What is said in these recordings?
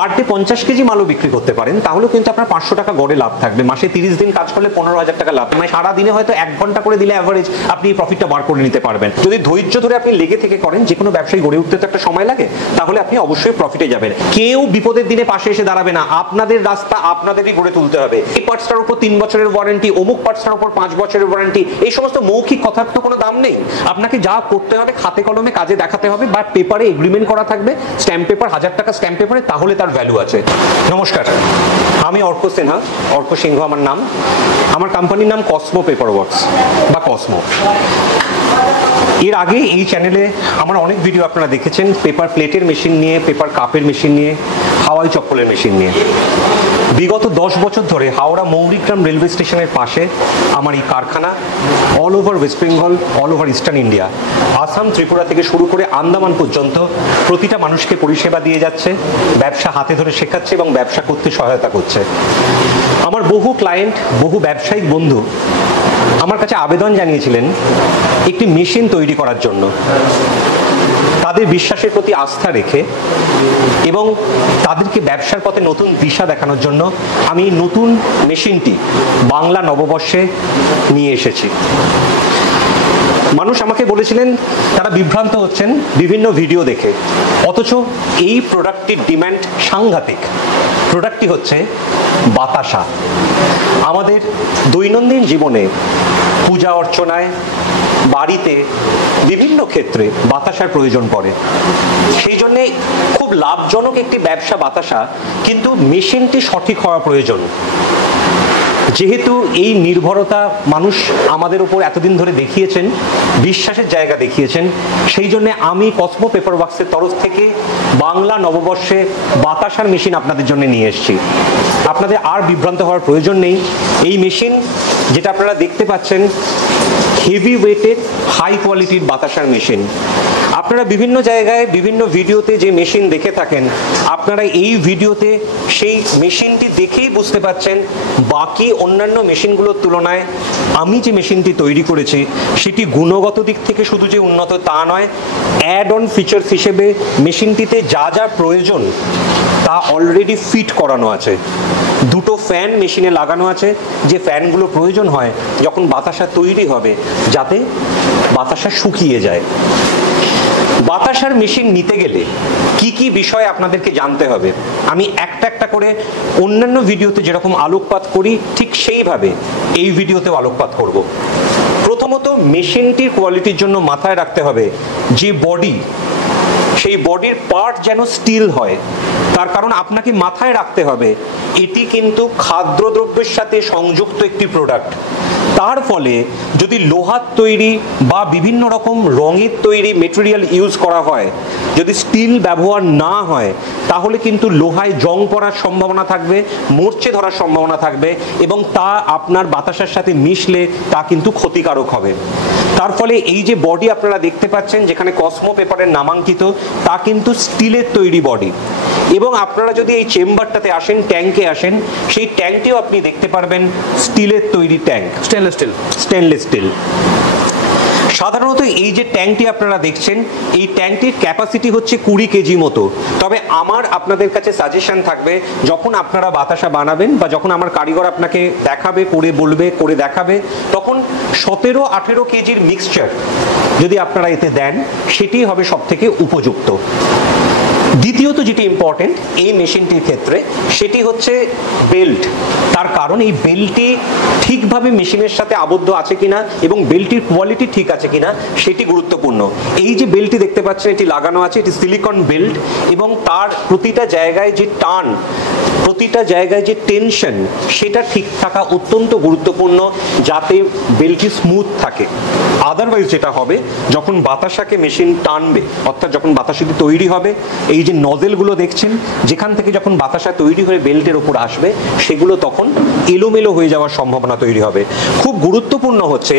Per day 50 KG মালও বিক্রি করতে পারেন, তাহলেও কিন্তু আপনার 500 টাকা গড়ে লাভ থাকবে। মাসে 30 দিন কাজ করলে 15,000 টাকা লাভ। মানে সারা দিনে হয়তো 1 ঘন্টা করে দিলে অ্যাভারেজ আপনি প্রফিটটা বার করে নিতে পারবেন। যদি ধৈর্য ধরে আপনি লেগে থেকে করেন, যে কোনো ব্যবসায়ী গড়ে উঠতে তো একটা সময় লাগে, তাহলে আপনি অবশ্যই প্রফিটে যাবেন। কেউ বিপদের দিনে পাশে এসে দাঁড়াবে না, আপনাদের রাস্তা আপনাদেরই গড়ে তুলতে হবে। এই পার্টসটার উপর 3 বছরের ওয়ারেন্টি, অমুক পার্টসটার উপর 5 বছরের ওয়ারেন্টি, এই সমস্ত মৌখিক কথার তো কোনো দাম নেই। আপনাকে যা করতে হবে হাতে কলমে কাজে দেখাতে হবে, বা পেপারে এগ্রিমেন্ট করা থাকবে, স্ট্যাম্প পেপার 1000 টাকা স্ট্যাম্প পেপারে, তাহলে তার ভ্যালু আছে। নমস্কার, আমি অর্ক সিনহা, অর্ক সিংহ আমার নাম। আমার কোম্পানির নাম কসমো পেপার ওয়ার্কস বা কসমো। এর আগে এই চ্যানেলে আমার অনেক ভিডিও আপনারা দেখেছেন পেপার প্লেটের মেশিন নিয়ে, পেপার কাপের মেশিন নিয়ে, হাওয়াই চপ্পলের মেশিন নিয়ে। বিগত 10 বছর ধরে হাওড়া মৌরিগ্রাম রেলওয়ে স্টেশনের পাশে আমার এই কারখানা all over West Bengal, all over eastern India, Assam, Tripura থেকে শুরু করে আন্দামান পর্যন্ত প্রতিটা মানুষকে পরিষেবা দিয়ে যাচ্ছে, ব্যবসা হাতে ধরে শেখাচ্ছে এবং ব্যবসা করতে সহায়তা করছে। আমার বহু ক্লায়েন্ট, বহু ব্যবসায়িক বন্ধু আমার কাছে আবেদন জানিয়েছিলেন একটি মেশিন তৈরি করার জন্য। তাদের বিশ্বাসের প্রতি আস্থা রেখে এবং তাদেরকে ব্যবসার পথে নতুন দিশা দেখানোর জন্য আমি নতুন মেশিনটি বাংলা নববর্ষে নিয়ে এসেছি। মানুষ আমাকে বলেছিলেন তারা বিভ্রান্ত হচ্ছেন বিভিন্ন ভিডিও দেখে, অথচ এই প্রোডাক্টটির ডিমান্ড সাংঘাতিক। প্রোডাক্টটি হচ্ছে বাতাসা। আমাদের দৈনন্দিন জীবনে, পূজা অর্চনায়, বাড়িতে, বিভিন্ন ক্ষেত্রে বাতাসার প্রয়োজন পড়ে। সেই জন্যে খুব লাভজনক একটি ব্যবসা বাতাসা, কিন্তু মেশিনটি সঠিক হওয়া প্রয়োজন। যেহেতু এই নির্ভরতা মানুষ আমাদের উপর এতদিন ধরে দেখিয়েছেন, বিশ্বাসের জায়গা দেখিয়েছেন, সেই জন্য আমি কসমো পেপার ওয়ার্কসের তরফ থেকে বাংলা নববর্ষে বাতাসার মেশিন আপনাদের জন্য নিয়ে এসেছি। আপনাদের আর বিভ্রান্ত হওয়ার প্রয়োজন নেই। এই মেশিন যেটা আপনারা দেখতে পাচ্ছেন, হেভি ওয়েটেড হাই কোয়ালিটির বাতাসার মেশিন। আপনারা বিভিন্ন জায়গায় বিভিন্ন ভিডিওতে যে মেশিন দেখে থাকেন, আপনারা এই ভিডিওতে সেই মেশিনটি দেখেই বুঝতে পাচ্ছেন বাকি অন্যান্য মেশিনগুলোর তুলনায় আমি যে মেশিনটি তৈরি করেছি সেটি গুণগত দিক থেকে শুধু যে উন্নত তা নয়, অ্যাড অন ফিচার্স হিসেবে মেশিনটিতে যা যা প্রয়োজন তা অলরেডি ফিট করানো আছে। দুটো ফ্যান মেশিনে লাগানো আছে, যে ফ্যানগুলো প্রয়োজন হয় যখন বাতাসা তৈরি হবে যাতে বাতাসা শুকিয়ে যায়। বাতাসার মেশিন নিতে গেলে কি কি বিষয় আপনাদেরকে জানতে হবে, আমি একটা একটা করে অন্যান্য ভিডিওতে যেরকম আলোকপাত করি ঠিক সেইভাবে এই ভিডিওতেও আলোকপাত করব। প্রথমত, মেশিনটির কোয়ালিটির জন্য মাথায় রাখতে হবে যে বডি, সেই বডির পার্ট যেন স্টিল হয়। তার কারণ আপনাকে মাথায় রাখতে হবে এটি কিন্তু খাদ্যদ্রব্যের সাথে সংযুক্ত একটি প্রোডাক্ট। তার ফলে যদি লোহার তৈরি বা বিভিন্ন রকম রঙের তৈরি মেটেরিয়াল ইউজ করা হয়, যদি স্টিল ব্যবহার না হয়, তাহলে কিন্তু লোহায় জং পড়ার সম্ভাবনা থাকবে, মরচে ধরার সম্ভাবনা থাকবে, এবং তা আপনার বাতাসার সাথে মিশলে তা কিন্তু ক্ষতিকারক হবে। তার ফলে এই যে বডি আপনারা দেখতে পাচ্ছেন যেখানে কসমো পেপারের নামাঙ্কিত, তা কিন্তু স্টিলের তৈরি বডি। এবং আপনারা যদি এই চেম্বারটাতে আসেন, ট্যাঙ্কে আসেন, সেই ট্যাঙ্কটিও আপনি দেখতে পারবেন স্টিলের তৈরি ট্যাঙ্ক, স্টেনলেস স্টিল। সাধারণত এই যে ট্যাঙ্কটি আপনারা দেখছেন, এই ট্যাঙ্কটির ক্যাপাসিটি হচ্ছে 20 কেজি মতো। তবে আমার আপনাদের কাছে সাজেশন থাকবে, যখন আপনারা বাতাসা বানাবেন বা যখন আমার কারিগর আপনাকে দেখাবে, করে বলবে, করে দেখাবে, তখন 17-18 কেজির মিক্সচার যদি আপনারা এতে দেন, সেটি হবে সব থেকে উপযুক্ত। দ্বিতীয়ত যেটি ইম্পর্টেন্ট এই মেশিনটির ক্ষেত্রে, সেটি হচ্ছে বেল্ট। তার কারণ এই বেল্টটি ঠিকভাবে মেশিনের সাথে আবদ্ধ আছে কিনা এবং বেল্টটির কোয়ালিটি ঠিক আছে কিনা সেটি গুরুত্বপূর্ণ। এই যে বেল্টটি দেখতে পাচ্ছেন, এটি লাগানো আছে, এটি সিলিকন বেল্ট, এবং তার প্রতিটা জায়গায় যে টান, প্রতিটা জায়গায় যে টেনশন, সেটা ঠিক থাকা অত্যন্ত গুরুত্বপূর্ণ, যাতে বেল্টটি স্মুথ থাকে। আদারওয়াইজ যেটা হবে, যখন বাতাসাকে মেশিন টানবে, অর্থাৎ যখন বাতাসাটি তৈরি হবে, এই যে নজেলগুলো দেখছেন, যেখান থেকে যখন বাতাসা তৈরি হয়ে বেল্টের ওপর আসবে, সেগুলো তখন এলোমেলো হয়ে যাওয়ার সম্ভাবনা তৈরি হবে। খুব গুরুত্বপূর্ণ হচ্ছে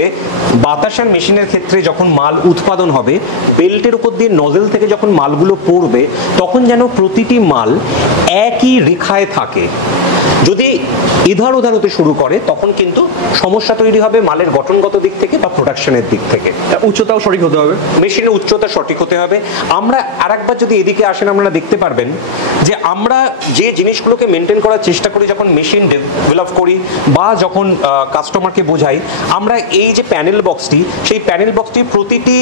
বাতাসার মেশিনের ক্ষেত্রে যখন মাল উৎপাদন হবে, বেল্টের উপর দিয়ে নজেল থেকে যখন মালগুলো পড়বে, তখন যেন প্রতিটি মাল একই রেখায় থাকে। যদি এধার ওধার হতে শুরু করে তখন কিন্তু সমস্যা তৈরি হবে মালের গঠনগত দিক থেকে বা প্রোডাকশনের দিক থেকে। উচ্চতাও সঠিক হতে হবে, মেশিনের উচ্চতা সঠিক হতে হবে। আমরা আরেকবার যদি এদিকে আসেন আপনারা দেখতে পারবেন যে আমরা যে জিনিসগুলোকে মেনটেন করার চেষ্টা করি যখন মেশিন ডেভেলপ করি বা যখন কাস্টমারকে বোঝাই, আমরা এই যে প্যানেল বক্সটি, সেই প্যানেল বক্সটি প্রতিটি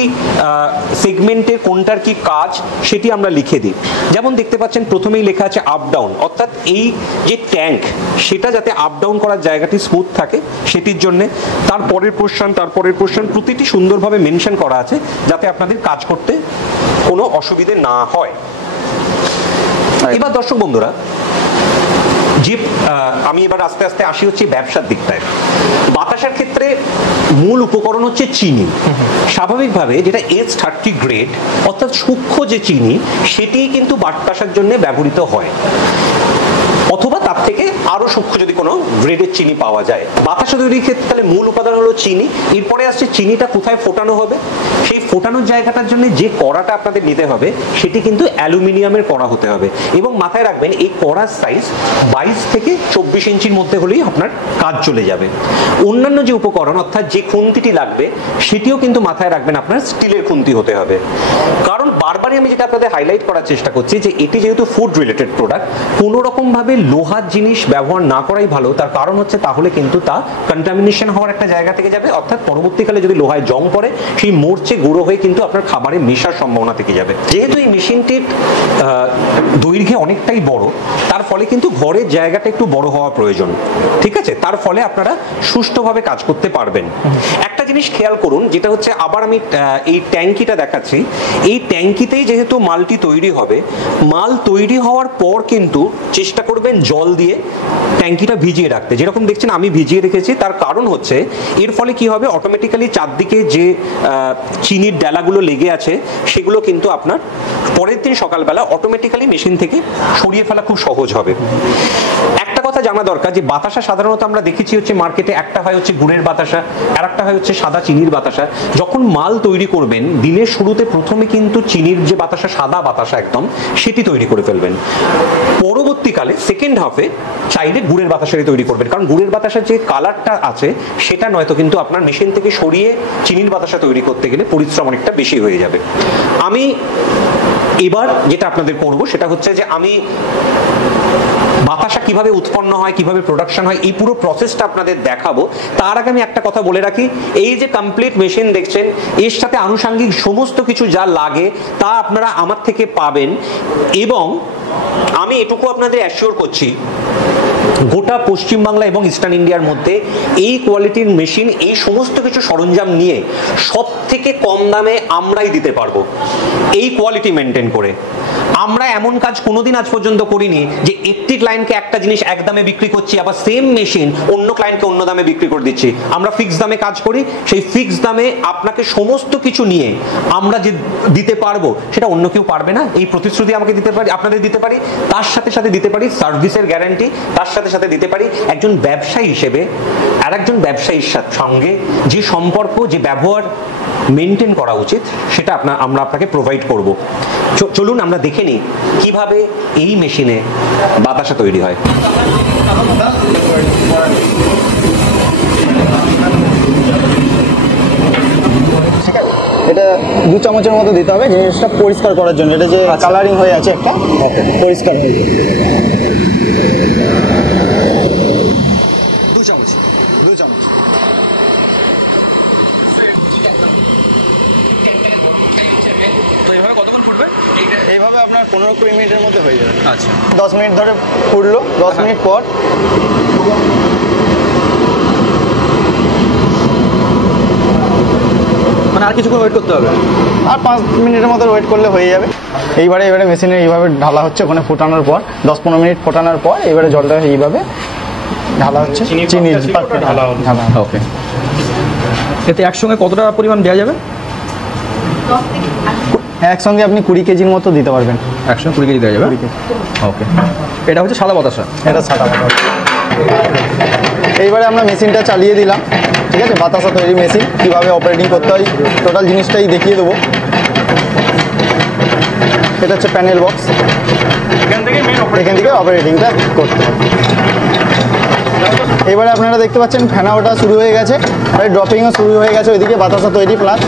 সেগমেন্টে কোনটার কি কাজ সেটি আমরা লিখে দিই। যেমন দেখতে পাচ্ছেন প্রথমেই লেখা আছে আপ ডাউন, অর্থাৎ এই যে ট্যাঙ্ক সেটা যাতে আপ ডাউন করার জায়গাটি স্মুথ থাকে সেটির জন্য। তারপরের পোর্শন প্রতিটি সুন্দরভাবে মেনশন করা আছে যাতে আপনাদের কাজ করতে কোনো অসুবিধে না হয়। এবার দর্শক বন্ধুরা, যে আমি এবার আস্তে আস্তে আসি হচ্ছে ব্যবসার দিকটায়। বাতাসার ক্ষেত্রে মূল উপকরণ হচ্ছে চিনি। স্বাভাবিকভাবে যেটা S30 গ্রেড অর্থাৎ সূক্ষ্ম যে চিনি সেটি কিন্তু বাতাসার জন্য ব্যবহৃত হয়, অথবা তার থেকে আরো সূক্ষ্ম যদি কোনো গ্রেডের চিনি পাওয়া যায়। বাতাসা তৈরির ক্ষেত্রে তাহলে মূল উপাদান হলো চিনি। এরপরে আসছে চিনিটা কোথায় ফোটানো হবে। সেই ফোটানোর জায়গাটার জন্য যে কড়াটা আপনাদের নিতে হবে সেটি কিন্তু অ্যালুমিনিয়ামের কড়া হতে হবে, এবং মাথায় রাখবেন এই কড়ার সাইজ 22 থেকে 24 ইঞ্চির মধ্যে হলেই আপনার কাজ চলে যাবে। অন্যান্য যে উপকরণ অর্থাৎ যে খুন্তিটি লাগবে সেটিও কিন্তু মাথায় রাখবেন আপনার স্টিলের খুন্তি হতে হবে। কারণ বারবারই আমি যেটা আপনাদের হাইলাইট করার চেষ্টা করছি যে এটি যেহেতু ফুড রিলেটেড প্রোডাক্ট, কোনো রকম ভাবে লোহার জিনিস ব্যবহার না করাই ভালো। তার কারণ হচ্ছে তাহলে কিন্তু তা কন্টামিনেশন হওয়ার একটা জায়গা থেকে যাবে, অর্থাৎ পরবর্তীকালে যদি লোহায় জং পড়ে সেই মরচে গুঁড়ো হয়ে কিন্তু আপনার খাবারে মেশার সম্ভাবনা থেকে যাবে। যেহেতু এই মেশিনটির দৈর্ঘ্যে অনেকটাই বড়, তার ফলে কিন্তু ঘরের জায়গাটা একটু বড় হওয়া প্রয়োজন, ঠিক আছে? তার ফলে আপনারা সুষ্ঠুভাবে কাজ করতে পারবেন। একটা জিনিস খেয়াল করুন, যেটা হচ্ছে আবার আমি এই ট্যাঙ্কিটা দেখাচ্ছি। এই ট্যাঙ্কিতেই যেহেতু মালটি তৈরি হবে, মাল তৈরি হওয়ার পর কিন্তু চেষ্টা করবেন জল দিয়ে ট্যাঙ্কিটা ভিজিয়ে রাখতে। যেরকম দেখছেন আমি ভিজিয়ে রেখেছি, তার কারণ হচ্ছে এর ফলে কি হবে, অটোমেটিক্যালি চারদিকে যে চিনির ডালাগুলো লেগে আছে সেগুলো কিন্তু আপনার পরের দিন সকালবেলা অটোমেটিক্যালি মেশিন থেকে সরিয়ে ফেলা খুব সহজ হবে। একটা কথা জানা দরকার যে বাতাসা সাধারণত আমরা দেখেছি হচ্ছে মার্কেটে একটা হয় হচ্ছে গুড়ের বাতাসা, আর একটা হয় হচ্ছে সাদা চিনির বাতাসা। যখন মাল তৈরি করবেন দিনের শুরুতে প্রথমে কিন্তু চিনির যে বাতাসা, সাদা বাতাসা একদম, সেটি তৈরি করে ফেলবেন। পরবর্তীকালে সেকেন্ড হাফে চাইলে গুড়ের বাতাসাই তৈরি করবেন, কারণ গুড়ের বাতাসার যে কালারটা আছে সেটা নয়তো কিন্তু আপনার মেশিন থেকে সরিয়ে চিনির বাতাসা তৈরি করতে গেলে পরিশ্রম অনেকটা বেশি হয়ে যাবে। আমি এবার যেটা আপনাদের করব সেটা হচ্ছে যে আমি বাতাসা কিভাবে উৎপন্ন হয়, কিভাবে প্রোডাকশন হয়, এই পুরো প্রসেসটা আপনাদের দেখাবো। তার আগে আমি একটা কথা বলে রাখি, এই যে কমপ্লিট মেশিন দেখছেন এর সাথে আনুষঙ্গিক সমস্ত কিছু যা লাগে তা আপনারা আমার থেকে পাবেন, এবং আমি এটুকু আপনাদের অ্যাসিওর করছি গোটা পশ্চিমবাংলা এবং ইস্টার্ন ইন্ডিয়ার মধ্যে এই কোয়ালিটির মেশিন, এই সমস্ত কিছু সরঞ্জাম নিয়ে সব থেকে কম দামে আমরাই দিতে পারবো, এই কোয়ালিটি মেনটেন করে। আমরা এমন কাজ কোনোদিন আজ পর্যন্ত করিনি যে একটি ক্লায়েন্টকে একটা জিনিস এক দামে বিক্রি করছি, আবার সেম মেশিন অন্য ক্লায়েন্টকে অন্য দামে বিক্রি করে দিচ্ছি। আমরা ফিক্স দামে কাজ করি, সেই ফিক্স দামে আপনাকে সমস্ত কিছু নিয়ে আমরা যে দিতে পারবো সেটা অন্য কেউ পারবে না। এই প্রতিশ্রুতি আমাকে দিতে পারি, আপনাদের দিতে পারি, তার সাথে সাথে দিতে পারি সার্ভিসের গ্যারান্টি, তার সাথে সাথে দিতে পারি একজন ব্যবসায়ী হিসেবে আর একজন ব্যবসায়ীর সঙ্গে যে সম্পর্ক, যে ব্যবহার মেনটেন করা উচিত সেটা আমরা আপনাকে প্রোভাইড করব। চলুন আমরা দেখে নিই কিভাবে এই মেশিনে বাতাসা তৈরি হয়। এটা 2 চামচের মতো দিতে হবে জিনিসটা পরিষ্কার করার জন্য। এটা যে কালারিং হয়ে আছে একটা, পরিষ্কার হয়ে যাবে। 2 চামচ। তো এইভাবে কতক্ষণ ফুটবে? এইভাবে আপনার 15-20 মিনিটের মধ্যে হয়ে যাবে। আচ্ছা, 10 মিনিট ধরে ফুটলো, 10 মিনিট পর মানে আর কিছুক্ষণ ওয়েট করতে হবে? আর 5 মিনিটের মতো ওয়েট করলে হয়ে যাবে। এইবারে মেশিনে এইভাবে ঢালা হচ্ছে, ওখানে ফোটানোর পর 10-15 মিনিট ফোটানোর পর এবারে জলটা এইভাবে ঢালা হচ্ছে, চিনি ঢালা। ওকে, এতে একসঙ্গে কতটা পরিমাণ দেওয়া যাবে? একসঙ্গে আপনি 20 কেজির মতো দিতে পারবেন। একসঙ্গে 20 কেজি দেওয়া যাবে। ওকে, এটা হচ্ছে সাদা বাতাসা। এটা সাদা বাতাসা। এইবারে আমরা মেশিনটা চালিয়ে দিলাম, ঠিক আছে? বাতাসা তৈরি মেশিন কীভাবে অপারেটিং করতে হয় টোটাল জিনিসটাই দেখিয়ে দেবো। এটা হচ্ছে প্যানেল বক্স, এখান থেকে অপারেটিংটা করতে হবে। এবারে আপনারা দেখতে পাচ্ছেন ফ্যানা ওটা শুরু হয়ে গেছে, ড্রপিংও শুরু হয়ে গেছে, ওইদিকে বাতাসা তৈরি প্লাস।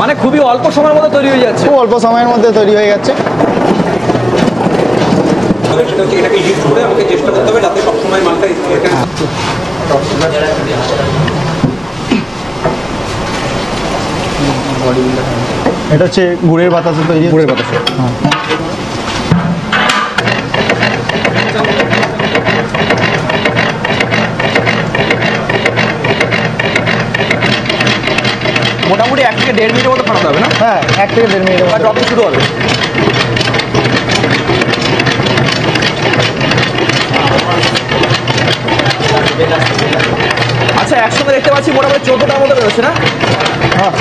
মানে খুবই অল্প সময়ের মধ্যে তৈরি হয়ে যাচ্ছে। খুব অল্প সময়ের মধ্যে তৈরি হয়ে যাচ্ছে। এটাকে ইউজ করে আমাকে চেষ্টা করতে হবে যাতে সবসময় মালটা এটা হচ্ছে গুড়ের বাতাসা তৈরি, গুড়ের বাতাসা। হ্যাঁ, মোটামুটি 1 থেকে 1.5 মিনিটের মধ্যে ফাটাতে হবে না? হ্যাঁ 1 থেকে 1.5 মিনিটের মধ্যে ড্রপিং শুরু হবে। আচ্ছা, একসঙ্গে দেখতে পাচ্ছি মোটামুটি 14টার মতো রয়েছে না? হ্যাঁ।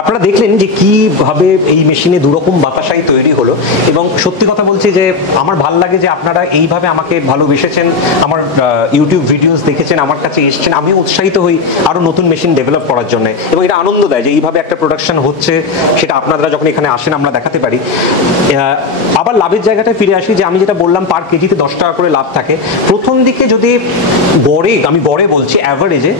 আপনারা দেখলেন যে কিভাবে এই মেশিনে দুরকম বাতাসাই তৈরি হলো, এবং সত্যি কথা বলছি যে আমার ভাল লাগে যে আপনারা এইভাবে আমাকে ভালোবেসেছেন, আমার ইউটিউব ভিডিওস দেখেছেন, আমার কাছে এসেছেন, আমিও উৎসাহিত হই আরো নতুন মেশিন ডেভেলপ করার জন্য, এবং এটা আনন্দ দেয় যে এইভাবে একটা প্রোডাকশন হচ্ছে, সেটা আপনারা যখন এখানে আসেন আমরা দেখাতে পারি। আবার লাভের জায়গাটায় ফিরে আসি, যে আমি যেটা বললাম পার কেজিতে 10 টাকা করে লাভ থাকে। প্রথম দিকে যদি আমি গড়ে বলছি, অ্যাভারেজে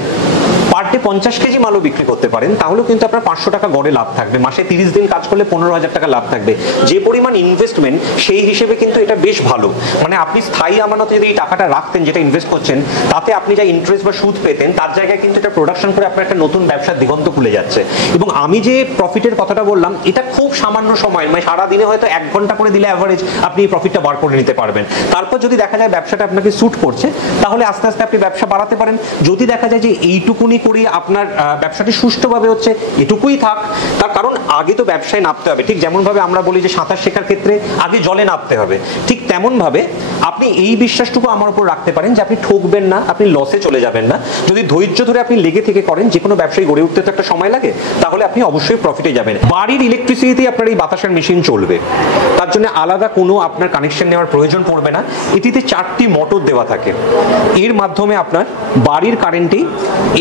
পার ডে 50 কেজি মালও বিক্রি করতে পারেন, তাহলেও কিন্তু আপনার 500 টাকা গড়ে লাভ থাকবে। মাসে 30 দিন কাজ করলে 15,000 টাকা লাভ থাকবে। যে পরিমাণ ইনভেস্টমেন্ট, সেই হিসেবে কিন্তু এটা বেশ ভালো। মানে আপনি স্থায়ী আমানতে যদি এই টাকাটা রাখতেন, যেটা ইনভেস্ট করছেন, তাতে আপনি যা ইন্টারেস্ট বা সুদ পেতেন, তার জায়গায় কিন্তু এটা প্রোডাকশন করে আপনার একটা নতুন ব্যবসার দিগন্ত খুলে যাচ্ছে। এবং আমি যে প্রফিটের কথাটা বললাম, এটা খুব সামান্য সময়, মানে সারাদিনে হয়তো 1 ঘন্টা করে দিলে অ্যাভারেজ আপনি এই প্রফিটটা বার করে নিতে পারবেন। তারপর যদি দেখা যায় ব্যবসাটা আপনাকে স্যুট করছে, তাহলে আস্তে আস্তে আপনি ব্যবসা বাড়াতে পারেন। যদি দেখা যায় যে এইটুকুনি করে আপনার ব্যবসাটি সুষ্ঠুভাবে হচ্ছে, এটুকুই থাক। তার কারণ আগে তো ব্যবসায় নামতে হবে। ঠিক যেমন ভাবে আমরা বলি যে সাঁতার শেখার ক্ষেত্রে আগে জলে নামতে হবে, ঠিক তেমন ভাবে আপনি এই বিশ্বাসটুকু আমার উপর রাখতে পারেন যে আপনি ঠকবেন না, আপনি লসে চলে যাবেন না। যদি ধৈর্য ধরে আপনি লেগে থেকে করেন, যে কোনো ব্যবসায়ী গড়ে উঠতে তো একটা সময় লাগে, তাহলে আপনি অবশ্যই প্রফিটে যাবেন। বাড়ির ইলেকট্রিসিটিতে আপনার এই বাতাসার মেশিন চলবে, তার জন্য আলাদা কোনো আপনার কানেকশন নেওয়ার প্রয়োজন পড়বে না। এটিতে 4টি মোটর দেওয়া থাকে, এর মাধ্যমে আপনার বাড়ির কারেন্টেই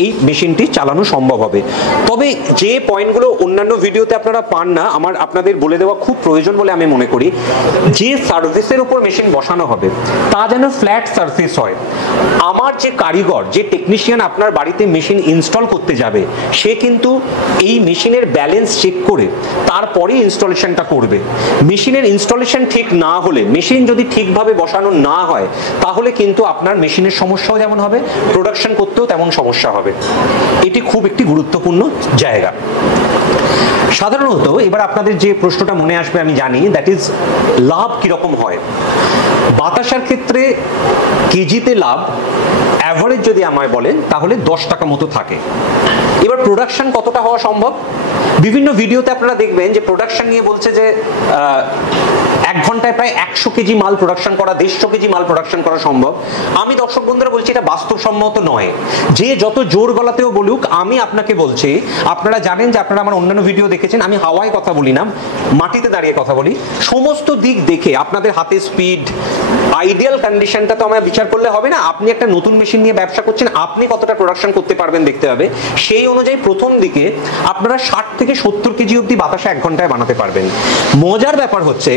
এই মেশিনটি চালানো সম্ভব হবে। তবে যে পয়েন্টগুলো অন্যান্য ভিডিওতে আপনারা পান না, আমার আপনাদের বলে দেওয়া খুব প্রয়োজন বলে আমি মনে করি। যে সার্ভিসের উপর মেশিন বসানো হবে, তা যেন ফ্ল্যাট সার্ভিস হয়। আমার যে কারিগর, যে টেকনিশিয়ান আপনার বাড়িতে মেশিন ইনস্টল করতে যাবে, সে কিন্তু এই মেশিনের ব্যালেন্স চেক করে তারপরে ইনস্টলেশনটা করবে। মেশিনের ইনস্টলেশন ঠিক না হলে, মেশিন যদি ঠিকভাবে বসানো না হয়, তাহলে কিন্তু আপনার মেশিনের সমস্যাও যেমন হবে, প্রোডাকশন করতেও তেমন সমস্যা হবে। এটি খুব একটি গুরুত্বপূর্ণ জায়গা। সাধারণত এবার আপনাদের যে প্রশ্নটা মনে আসবে আমি জানি, দ্যাট ইজ লাভ কিরকম হয়। বাতাসার ক্ষেত্রে কেজিতে লাভ অ্যাভারেজ যদি আমায় বলেন, তাহলে 10 টাকা মতো থাকে। এবার প্রোডাকশন কতটা হওয়া সম্ভব, বিভিন্ন ভিডিওতে আপনারা দেখবেন যে প্রোডাকশন নিয়ে বলছে যে 1 ঘন্টায় প্রায় 100 কেজি মাল প্রোডাকশন করা, 150 কেজি মাল প্রোডাকশন করা সম্ভব। আমি দর্শক বন্ধুরা বলছি, এটা বাস্তবসম্মত নয়। যে যত জোর গলাতেও বলুক, আমি আপনাকে বলছি, আপনারা জানেন যে আপনারা আমার অন্যান্য ভিডিও দেখেছেন, আমি হাওয়ায় কথা বলি না, মাটিতে দাঁড়িয়ে কথা বলি। সমস্ত দিক দেখে আপনাদের হাতে স্পিড, আইডিয়াল কন্ডিশনটা তো আমার বিচার করলে হবে না। আপনি একটা নতুন মেশিন নিয়ে ব্যবসা করছেন, আপনি কতটা প্রোডাকশন করতে পারবেন দেখতে হবে। সেই অনুযায়ী প্রথম দিকে আপনারা 60 থেকে 70 কেজি অবধি বাতাসা 1 ঘন্টায় বানাতে পারবেন। মজার ব্যাপার হচ্ছে,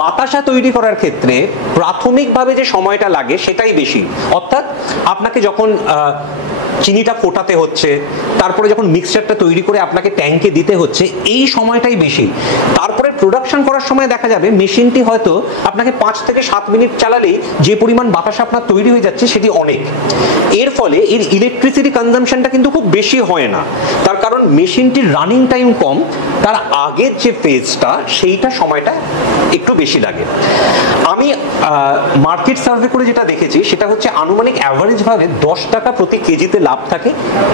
বাতাসা তৈরি করার ক্ষেত্রে প্রাথমিকভাবে যে সময়টা লাগে সেটাই বেশি। অর্থাৎ আপনাকে যখন চিনিটা ফোটাতে হচ্ছে, তারপরে যখন মিক্সচারটা তৈরি করে আপনাকে ট্যাঙ্কে দিতে হচ্ছে, এই সময়টাই বেশি। তারপরে প্রোডাকশন করার সময় দেখা যাবে মেশিনটি হয়তো আপনাকে 5 থেকে 7 মিনিট চালালেই যে পরিমাণ বাতাসা আপনার তৈরি হয়ে যাচ্ছে সেটি অনেক। এর ফলে এর ইলেকট্রিসিটি কনজাম্পশনটা কিন্তু খুব বেশি হয় না, তার কারণ মেশিনটির রানিং টাইম কম, তার আগের যে ফেজটা সেইটা সময়টা একটু বেশি লাগে। আমি মার্কেট সার্ভে করে যেটা দেখেছি সেটা হচ্ছে আনুমানিক অ্যাভারেজ ভাবে 10 টাকা প্রতি কেজিতে লাভ থাকে।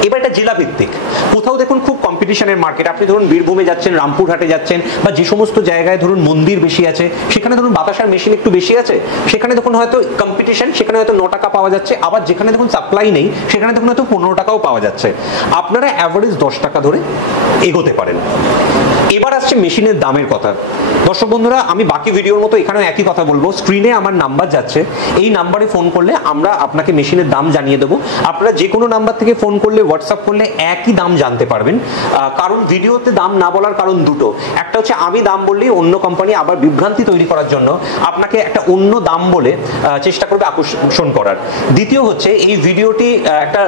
এবার এটা জেলা ভিত্তিক, কোথাও দেখুন খুব কম্পিটিশনের মার্কেট, আপনি ধরুন বীরভূমে যাচ্ছেন, রামপুরহাটে যাচ্ছেন, বা যে সমস্ত জায়গায় ধরুন মন্দির বেশি আছে সেখানে ধরুন বাতাসার মেশিন একটু বেশি আছে, সেখানে দেখুন হয়তো কম্পিটিশন, সেখানে হয়তো 9 টাকা পাওয়া যাচ্ছে। আবার যেখানে দেখুন সাপ্লাই নেই সেখানে দেখুন হয়তো 15 টাকাও পাওয়া যাচ্ছে। আপনারা অ্যাভারেজ 10 টাকা ধরে এগোতে পারেন। এবার আসছে মেশিনের দামের কথা। দর্শক বন্ধুরা, আমি বাকি ভিডিওর মতো এখানেও একই কথা বলবো। স্ক্রিনে আমার নাম্বার যাচ্ছে, এই নাম্বারে ফোন করলে আমরা আপনাকে মেশিনের দাম জানিয়ে দেবো। আপনারা যে কোনো নাম্বার থেকে ফোন করলে, হোয়াটসঅ্যাপ করলে একই দাম জানতে পারবেন। কারণ ভিডিওতে দাম না বলার কারণ দুটো, একটা হচ্ছে আমি দাম বললেই অন্য কোম্পানি আবার বিভ্রান্তি তৈরি করার জন্য আপনাকে একটা অন্য দাম বলে চেষ্টা করবে আকর্ষণ করার। দ্বিতীয় হচ্ছে এই ভিডিওটি একটা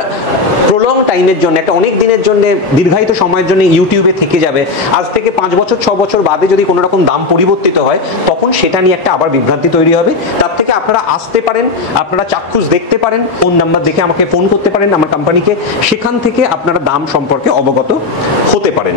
প্রলং টাইমের জন্য, একটা অনেক দিনের জন্য, দীর্ঘায়িত সময়ের জন্য ইউটিউবে থেকে যাবে। আজ থেকে 5 বছর 6 বছর বাদে যদি কোনো রকম দাম পরিবর্তিত হয় তখন সেটা নিয়ে একটা আবার বিভ্রান্তি তৈরি হবে। তার থেকে আপনারা আসতে পারেন, আপনারা চাক্ষুষ দেখতে পারেন, ফোন নাম্বার দেখে আমাকে ফোন করতে পারেন আমার কোম্পানিকে, সেখান থেকে আপনারা দাম সম্পর্কে অবগত হতে পারেন।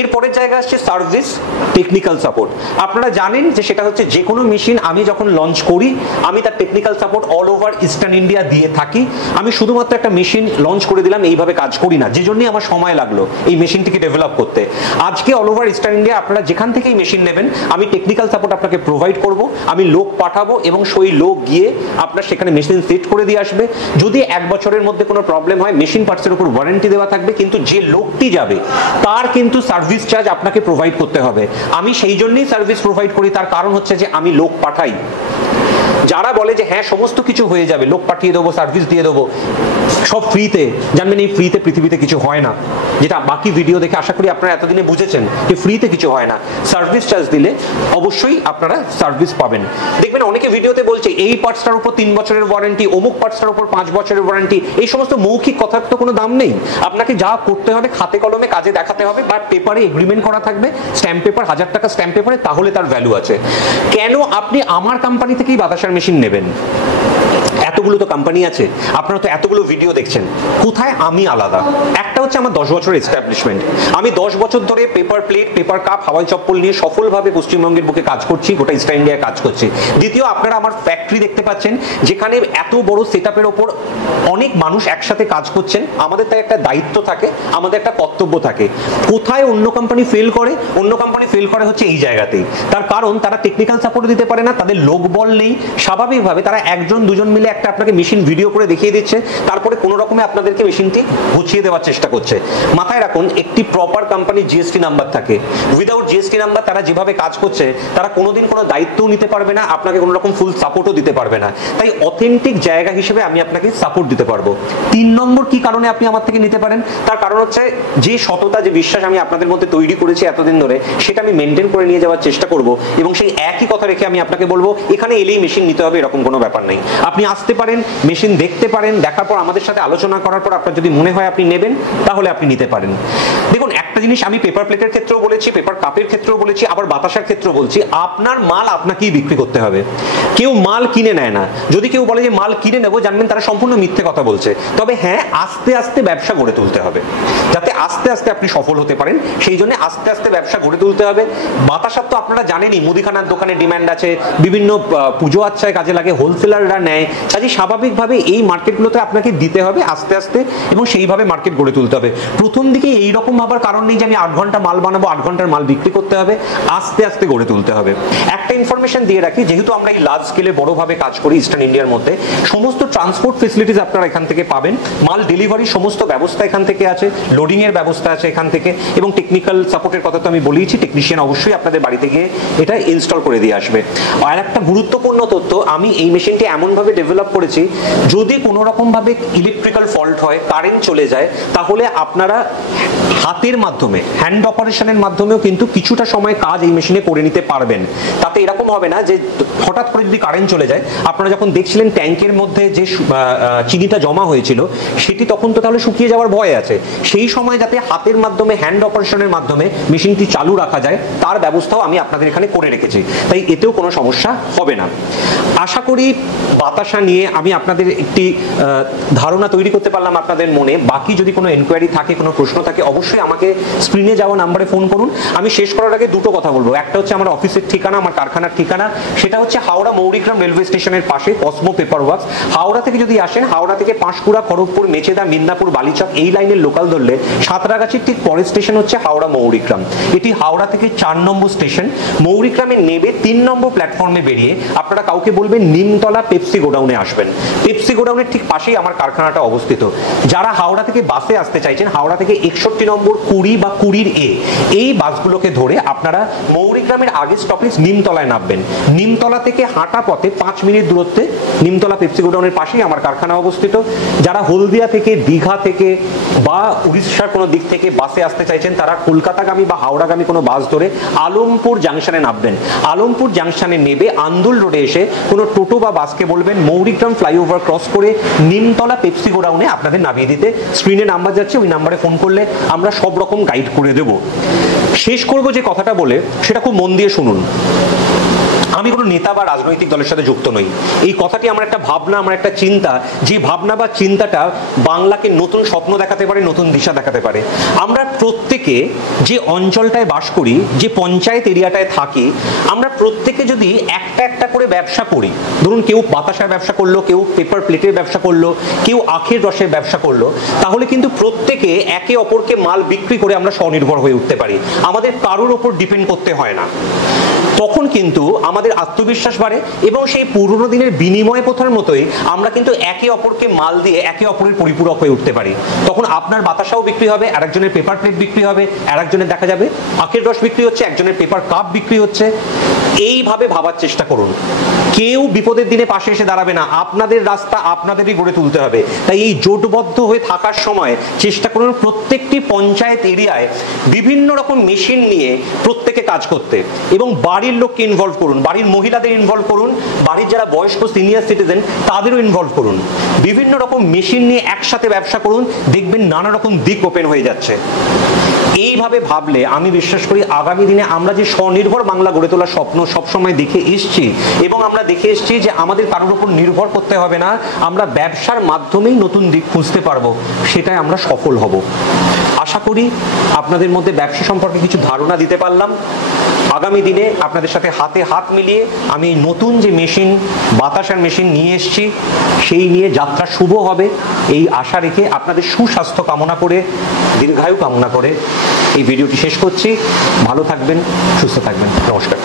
এরপরের জায়গা আসছে সার্ভিস, টেকনিক্যাল সাপোর্ট। আপনারা জানেন যে সেটা হচ্ছে যে কোনো মেশিন আমি যখন লঞ্চ করি আমি তার technical support all over eastern India দিয়ে থাকি। আমি শুধুমাত্র একটা মেশিন লঞ্চ করে দিলাম এইভাবে কাজ করি না, যে জন্যই আমার সময় লাগলো এই মেশিনটিকে ডেভেলপ করতে। আজকে অল ওভার ইস্টার্ন ইন্ডিয়া আপনারা যেখান থেকেই মেশিন নেবেন আমি টেকনিক্যাল সাপোর্ট আপনাকে প্রোভাইড করব, আমি লোক পাঠাবো এবং সেই লোক গিয়ে আপনার সেখানে মেশিন সেট করে দিয়ে আসবে। যদি 1 বছরের মধ্যে কোনো প্রবলেম হয় মেশিন পার্টসের উপর ওয়ারেন্টি দেওয়া থাকবে, কিন্তু যে লোকটি যাবে তার কিন্তু সার্ভিস চার্জ আপনাকে প্রোভাইড করতে হবে। আমি সেই জন্যই সার্ভিস প্রোভাইড করি, তার কারণ হচ্ছে যে আমি লোক পাঠাই। যারা বলে যে হ্যাঁ সমস্ত কিছু হয়ে যাবে, লোক পাঠিয়ে দেবো, সার্ভিস দিয়ে দেবো, সব ফ্রিতে, জানবেন এই ফ্রিতে পৃথিবীতে কিছু হয় না। যেটা বাকি ভিডিও দেখে আশা করি আপনারা এতদিনে বুঝেছেন যে ফ্রিতে কিছু হয় না। সার্ভিস চার্জ দিলে অবশ্যই আপনারা সার্ভিস পাবেন। দেখবেন অনেকে ভিডিওতে বলছে এই পার্টসটার উপর 3 বছরের ওয়ারেন্টি, অমুক পার্টসটার উপর 5 বছরের ওয়ারেন্টি। এই সমস্ত মৌখিক কথার তো কোনো দাম নেই। আপনাকে যা করতে হবে খাতে কলমে কাজে দেখাতে হবে, বা পেপারে এগ্রিমেন্ট করা থাকবে, স্ট্যাম্প পেপার 1000 টাকা স্ট্যাম্প পেপারে, তাহলে তার ভ্যালু আছে। কেন আপনি আমার কোম্পানি থেকেই বাতাসার মেশিন নেবেন? এতগুলো তো কোম্পানি আছে, আপনারা তো এতগুলো ভিডিও দেখছেন, কোথায় আমি আলাদা? একটা হচ্ছে আমার 10 বছরের এস্টাবলিশমেন্ট, আমি 10 বছর ধরে পেপার প্লেট, পেপার কাপ, হাওয়াই চপ্পল নিয়ে সফলভাবে পশ্চিমবঙ্গের বুকে কাজ করছি, গোটা ইস্টার্ন ইন্ডিয়ায় কাজ করছি। দ্বিতীয়, আপনারা আমার ফ্যাক্টরি দেখতে পাচ্ছেন যেখানে এত বড় সেটআপের ওপর অনেক মানুষ একসাথে কাজ করছেন। আমাদের তাই একটা দায়িত্ব থাকে, আমাদের একটা কর্তব্য থাকে। কোথায় অন্য কোম্পানি ফেল করে? অন্য কোম্পানি ফেল করে হচ্ছে এই জায়গাতেই। তার কারণ তারা টেকনিক্যাল সাপোর্ট দিতে পারে না, তাদের লোকবল নেই। স্বাভাবিকভাবে তারা 1-2 জন মিলে একটা আপনাকে মেশিন ভিডিও করে দেখিয়ে দিচ্ছে, তারপরে কোনো রকমে আপনাদেরকে মেশিনটি গুছিয়ে দেওয়ার চেষ্টা করছে। মাথায় রাখুন, একটি প্রপার কোম্পানির জিএসটি নাম্বার থাকে। উইদাউট জিএসটি নাম্বার তারা যেভাবে কাজ করছে তারা কোনোদিন কোনো দায়িত্বও নিতে পারবে না, আপনাকে কোনো রকম ফুল সাপোর্টও দিতে পারবে না। তাই অথেন্টিক জায়গা হিসেবে আমি আপনাকে সাপোর্ট দিতে পারবো। 3 নম্বর কি কারণে আপনি আমার থেকে নিতে পারেন? তার কারণ হচ্ছে যে সততা, যে বিশ্বাস আমি আপনাদের মধ্যে তৈরি করেছি এতদিন ধরে, সেটা আমি মেনটেন করে নিয়ে যাওয়ার চেষ্টা করব। এবং সেই একই কথা রেখে আমি আপনাকে বলবো এখানে এলেই মেশিন নিতে হবে এরকম কোনো ব্যাপার নেই। আপনি আসতে পারেন, মেশিন দেখতে পারেন, দেখার পর আমাদের সাথে আলোচনা করার পর আপনার যদি মনে হয় আপনি নেবেন তাহলে আপনি নিতে পারেন। দেখুন, একটা জিনিস আমি পেপার প্লেটের ক্ষেত্রেও বলেছি, পেপার কাপের ক্ষেত্রেও বলেছি, আবার বাতাসার ক্ষেত্রেও বলছি, আপনার মাল আপনাকেই বিক্রি করতে হবে। কেউ মাল কিনে নেয় না। যদি কেউ বলে যে মাল কিনে নেবো, জানবেন তারা সম্পূর্ণ মিথ্যে কথা বলছে। তবে হ্যাঁ, আস্তে আস্তে ব্যবসা গড়ে তুলতে হবে, যাতে আস্তে আস্তে আপনি সফল হতে পারেন। সেই জন্য আস্তে আস্তে ব্যবসা গড়ে তুলতে হবে। বাতাসার তো আপনারা জানেনই, মুদিখানার দোকানে ডিমান্ড আছে, বিভিন্ন পুজো আচ্ছায় কাজে লাগে, হোলসেলাররা নেয়। কাজে স্বাভাবিকভাবে এই মার্কেটগুলোতে আপনাকে দিতে হবে আস্তে আস্তে, এবং সেইভাবে মার্কেট গড়ে তুলতে হবে। প্রথম দিকে এইরকম ভাবার কারণ নেই যে আমি 8 ঘন্টা মাল বানাবো, 8 ঘন্টার মাল বিক্রি করতে হবে। আস্তে আস্তে গড়ে তুলতে হবে। একটা ইনফরমেশন দিয়ে রাখি, যেহেতু আমরা এই লার্জ স্কেলে বড়ভাবে কাজ করি ইস্টার্ন ইন্ডিয়ার মধ্যে, সমস্ত ট্রান্সপোর্ট ফেসিলিটিস আপনারা এখান থেকে পাবেন। মাল ডেলিভারি সমস্ত ব্যবস্থা এখান থেকে আছে, লোডিং এর ব্যবস্থা আছে এখান থেকে, এবং টেকনিক্যাল সাপোর্টের কথা তো আমি বলেইছি, টেকনিশিয়ান অবশ্যই আপনাদের বাড়িতে গিয়ে এটা ইনস্টল করে দিয়ে আসবে। আর একটা গুরুত্বপূর্ণ তথ্য, আমি এই মেশিনটি এমনভাবে ডেভেলপ করেছি, যদি কোনো রকম ভাবে ইলেকট্রিক্যাল ফল্ট হয়, কারেন্ট চলে যায়, তাহলে আপনারা হাতের মাধ্যমে হ্যান্ড অপারেশনের মাধ্যমেও কিন্তু কিছুটা সময় কাজ এই মেশিনে করে নিতে পারবেন। তাতে এরকম হবে না যে হঠাৎ করে যদি কারেন্ট চলে যায়, আপনারা যখন দেখছিলেন ট্যাঙ্কের মধ্যে যে চিনিটা জমা হয়েছিল সেটি তখন তো তাহলে শুকিয়ে যাওয়ার ভয় আছে। সেই সময় যাতে হাতের মাধ্যমে হ্যান্ড অপারেশনের মাধ্যমে মেশিনটি চালু রাখা যায় তার ব্যবস্থাও আমি আপনাদের এখানে করে রেখেছি, তাই এতেও কোনো সমস্যা হবে না। আশা করি বাতাসা নিয়ে আমি আপনাদের একটি ধারণা তৈরি করতে পারলাম আপনাদের মনে। বাকি যদি কোনো এনকোয়ারি থাকে, কোনো প্রশ্ন থাকে, অবশ্যই আমাকে স্ক্রিনে যাওয়া নাম্বারে ফোন করুন। আমি শেষ করার আগে দুটো কথা বলবো। একটা হচ্ছে আমার অফিসের ঠিকানা, আমার কারখানার ঠিকানা, সেটা হচ্ছে হাওড়া মৌরিগ্রাম রেলওয়ে স্টেশনের পাশে কসমো পেপার ওয়ার্কস। হাওড়া থেকে যদি আসেন, হাওড়া থেকে পাঁশকুড়া, খড়গপুর, মেচেদা, মিদনাপুর, বালিচক এই লাইনের লোকাল ধরলে সাঁতরাগাছির ঠিক পরের স্টেশন হচ্ছে হাওড়া মৌরিগ্রাম। এটি হাওড়া থেকে 4 নম্বর স্টেশন। মৌরিগ্রামে নেবে 3 নম্বর প্ল্যাটফর্মে বেরিয়ে আপনারা কাউকে বলবেন নিমতলা পেপসি গোডাউনে আসবেন। পেপসি গোডাউনের ঠিক পাশেই আমার কারখানাটা অবস্থিত। যারা হাওড়া থেকে বাসে আসতে চাইছেন, হাওড়া থেকে 61 নম্বর, 20 বা 20 এ এই বাসগুলোকে ধরে আপনারা মৌরিগ্রামের আগে স্টপেজ নিমতলায় নামবেন। নিমতলা থেকে হাঁটা পথে 5 মিনিট দূরত্বে নিমতলা পেপসি গোডাউনের পাশেই আমার কারখানা অবস্থিত। যারা হলদিয়া থেকে, দীঘা থেকে বা উড়িষ্যার কোনো দিক থেকে বাসে আসতে চাইছেন, তারা কলকাতাগামী বা হাওড়াগামী কোনো বাস ধরে আলমপুর জাংশনে নামবেন। আলমপুর জাংশনে নেবে আন্দুল রোডে এসে কোনো টোটো বা বাসকে বলবেন মৌরিগ্রাম ফ্লাইওভার ক্রস করে নিমতলা পেপসি গোডাউনে আপনাদের নামিয়ে দিতে। স্ক্রিনে নাম্বার যাচ্ছে, ওই নাম্বারে ফোন করলে আমরা সব রকম গাইড করে দেব। শেষ করব যে কথাটা বলে, সেটা খুব মন দিয়ে শুনুন। আমি কোনো নেতা বা রাজনৈতিক দলের সাথে যুক্ত নই। এই কথাটি আমার একটা ভাবনা, আমার একটা চিন্তা, যে ভাবনা বা চিন্তাটা বাংলাকে নতুন স্বপ্ন দেখাতে পারে, নতুন দিশা দেখাতে পারে। আমরা প্রত্যেকে যে অঞ্চলটায় বাস করি, যে পঞ্চায়েত এরিয়াটায় থাকি, আমরা প্রত্যেকে যদি একটা একটা করে ব্যবসা করি, ধরুন কেউ বাতাসার ব্যবসা করলো, কেউ পেপার প্লেটের ব্যবসা করলো, কেউ আখের রসের ব্যবসা করলো, তাহলে কিন্তু প্রত্যেকে একে অপরকে মাল বিক্রি করে আমরা স্বনির্ভর হয়ে উঠতে পারি। আমাদের কারোর ওপর ডিপেন্ড করতে হয় না। তখন কিন্তু আমাদের আত্মবিশ্বাস বাড়ে এবং সেই পুরনো দিনের বিনিময় প্রথার মতোই আমরা কিন্তু একে অপরকে মাল দিয়ে একে অপরের পরিপূরক হয়ে উঠতে পারি। তখন আপনার বাতাসাও বিক্রি হবে, আরেকজনের পেপার প্লেট বিক্রি হবে, আরেকজনের দেখা যাবে আখের রস বিক্রি হচ্ছে, একজনের পেপার কাপ বিক্রি হচ্ছে। এইভাবে ভাবার চেষ্টা করুন। কেউ বিপদের দিনে পাশে এসে দাঁড়াবে না, আপনাদের রাস্তা আপনাদেরই গড়ে তুলতে হবে। তাই এই জোটবদ্ধ হয়ে থাকার সময় চেষ্টা করুন প্রত্যেকটি পঞ্চায়েত এরিয়ায় বিভিন্ন রকম মেশিন নিয়ে প্রত্যেকে কাজ করতে, এবং বাড়ির লোককে ইনভলভ করুন, বাড়ির মহিলাদের ইনভলভ করুন, বাড়ির যারা বয়স্ক সিনিয়র সিটিজেন তাদেরও ইনভলভ করুন। বিভিন্ন রকম মেশিন নিয়ে একসাথে ব্যবসা করুন, দেখবেন নানা রকম দিক ওপেন হয়ে যাচ্ছে। এইভাবে ভাবলে আমি বিশ্বাস করি আগামী দিনে আমরা যে স্বনির্ভর বাংলা গড়ে তোলার স্বপ্ন সবসময় দেখে এসছি, এবং আমরা দেখে এসছি যে আমাদের কারোর উপর নির্ভর করতে হবে না, আমরা ব্যবসার মাধ্যমেই নতুন দিক খুঁজতে পারবো, সেটাই আমরা সফল হব। আশা করি আপনাদের মধ্যে ব্যবসা সম্পর্কে কিছু ধারণা দিতে পারলাম। আগামী দিনে আপনাদের সাথে হাতে হাত মিলিয়ে আমি নতুন যে মেশিন, বাতাসার মেশিন নিয়ে এসেছি, সেই নিয়ে যাত্রা শুভ হবে এই আশা রেখে, আপনাদের সুস্বাস্থ্য কামনা করে, দীর্ঘায়ু কামনা করে এই ভিডিওটি শেষ করছি। ভালো থাকবেন, সুস্থ থাকবেন, নমস্কার।